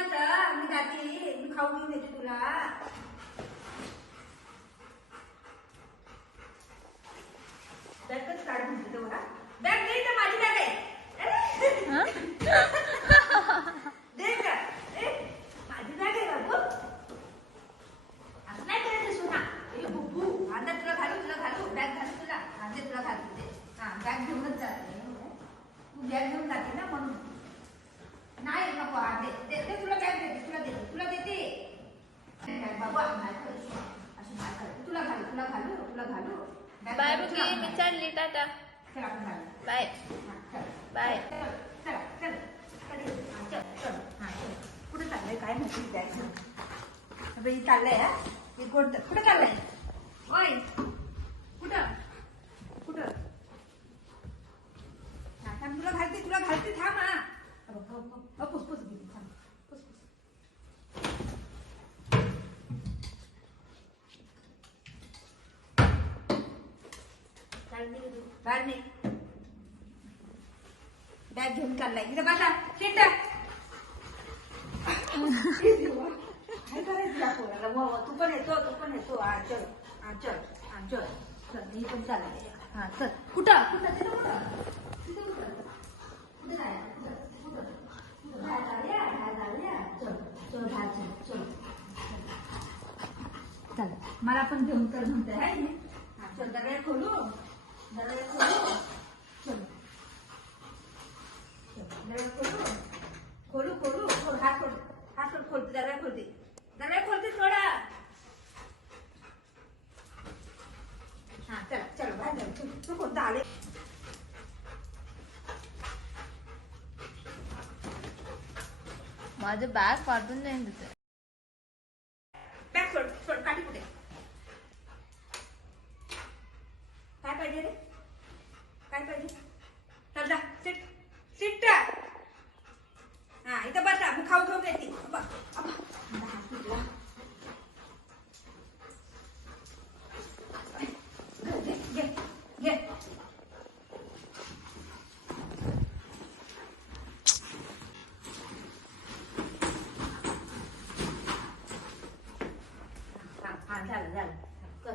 माझं मी जाते, मी खाऊ घेऊन येते तुला. बॅग कसं काढ म्हणते तेवढा. बॅग दे तर माझी बॅग आहे. दे का माझी बॅग आहे बाबू. असं नाही करायचं सोना. बुब्बू आता तुला घालू बॅग घालू तुला. आता तुला घालू दे. हा बॅग घेऊनच जाते. तू बॅग घेऊन जाते ना म्हणून. नाही नको दे तुला बॅग देते तुला देते बाबा. असं नाही करायचं. तुला घालू बाय बुकी, मी चालली, टाटा. चल आपण घालू. Bye bye. चल कुठे चाललंय काय माहिती बॅग घेऊन चाललंय. हा हे कोणतं कुठे चाललंय. ओय कुठं तुला घालते थांब. हा पुसपुस गेली थांब. बॅग घेऊन चाललाय इथं बघा. चिंटा काय करायचं या पोराला. तू पण येतो चल मी पण चाललाय. हा चल कुठं चल मला पण घेऊन कर म्हणते. चल दरवाजा खोलू. चल खोलू हात खोलते दरवाजा खोलते थोडा. हा चल बाहेर तू कोणता आले. माझं बॅग काढून जाईन तिथे. बॅग सोड काठी कुठे. काय पाहिजे रे चल जा सिट. हा इथं बसा मी खाऊ घेऊन येते. घे हा झालं कर.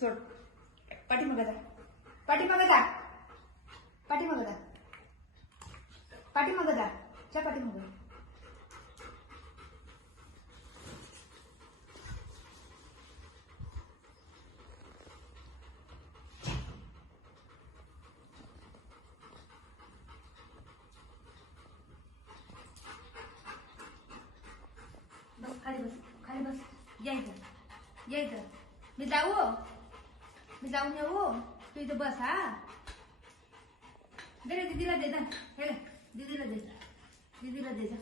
सोड पाठीमागं जा. च्या पाठीमागं. बस खाली बस यायचं. मी जाऊन येऊ. तू इथं बस. हा दे दीदीला दे ना. दीदीला दे जा.